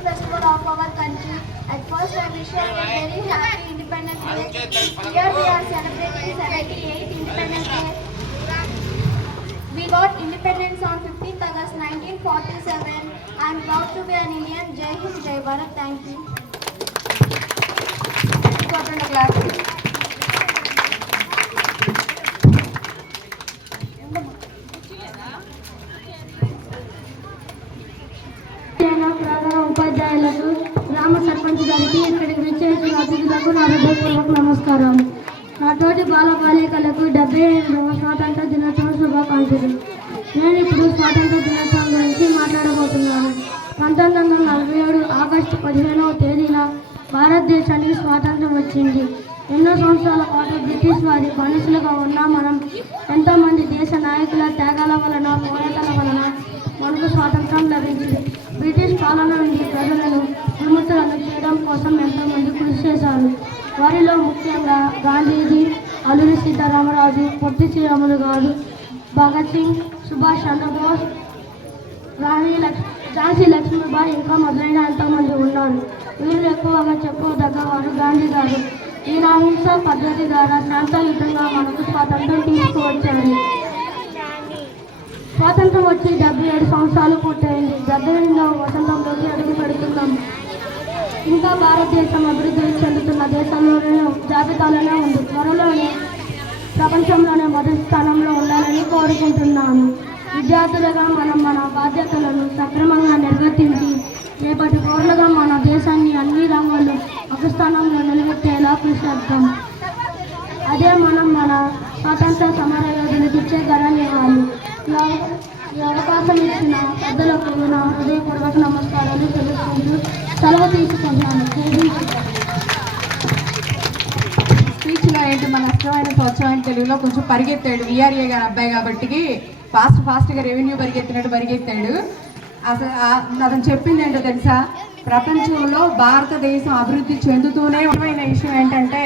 national festival of our country. At first, I wish you a very happy Independence Day. Here we are celebrating 78th Independence Day. We got independence on 15th August 1947. I am proud to be an Indian. Jai Hind, Jai Bharat. Thank you. ఉపాధ్యాయులకు గ్రామ సర్పంచ్ గారికి ఇక్కడికి విచ్చేసిన అతిథులకు నా హృదయపూర్వక నమస్కారం. నా తోటి బాలబాలికలకు 75వ స్వాతంత్ర దినోత్సవ శుభాకాంక్షలు. నేను ఇప్పుడు స్వాతంత్ర దినోత్సవం గురించి మాట్లాడబోతున్నాను. 1947 ఆగస్టు 15వ తేదీన భారతదేశానికి స్వాతంత్రం వచ్చింది. ఎన్నో సంవత్సరాల పాటు బ్రిటిష్ వారి బానిసలుగా ఉన్న మనం ఎంతోమంది దేశ నాయకుల త్యాగాల వలన పోరాటాల వలన మనకు స్వాతంత్రం లభించింది. బ్రిటిష్ పాలన నుండి ప్రజలను విముక్తులను చేయడం కోసం ఎంతోమంది కృషి చేశారు. వారిలో ముఖ్యంగా గాంధీజీ, అల్లూరి సీతారామరాజు, పొట్టి శ్రీరాములు గారు, భగత్ సింగ్, సుభాష్ చంద్రబోస్, ఝాన్సీ లక్ష్మీబాయి ఇంకా మొదలైన ఎంతోమంది ఉన్నారు. వీరు ఎక్కువగా చెప్పుకోదగ్గవారు గాంధీ గారు. ఈయన అహింస పద్ధతి ద్వారా శాంతియుతంగా మనకు స్వాతంత్రం తీసుకువచ్చారు. స్వాతంత్రం వచ్చి 77 సంవత్సరాలు పూర్తయింది. 78వ వసంతంలోకి అడుగు పెడుతున్నాం. ఇంకా భారతదేశం అభివృద్ధి చెందుతున్న దేశాల్లోనే జాబితాలోనే ఉంది. త్వరలోనే ప్రపంచంలోనే మొదటి స్థానంలో ఉండాలని కోరుకుంటున్నాను. విద్యార్థులుగా మనం మన బాధ్యతలను సక్రమంగా నిర్వర్తించి రేపటి పౌరులుగా మన దేశాన్ని అన్ని రంగాల్లో అగ్రస్థానంలో నిలబెట్టేలా కృషి చేద్దాం. అదే మనం మన స్వాతంత్ర సమర యోధులకు ఇచ్చే గౌరవాలు. ఈ అవకాశం ఇచ్చిన పెద్దలకు నా హృదయపూర్వక నమస్కారాలు తెలుసుకుంటూ సెలవు తీసుకుంటున్నాను. స్పీచ్లో ఏంటి మన అష్టమైన స్వచ్ఛమైన తెలుగులో కొంచెం పరిగెత్తాడు విఆర్ఏ గారు అబ్బాయి కాబట్టి ఫాస్ట్గా రెవెన్యూ పరిగెత్తినట్టు పరిగెత్తాడు. అతను చెప్పింది ఏంటో తెలుసా, ప్రపంచంలో భారతదేశం అభివృద్ధి చెందుతూనే ఉన్న విషయం ఏంటంటే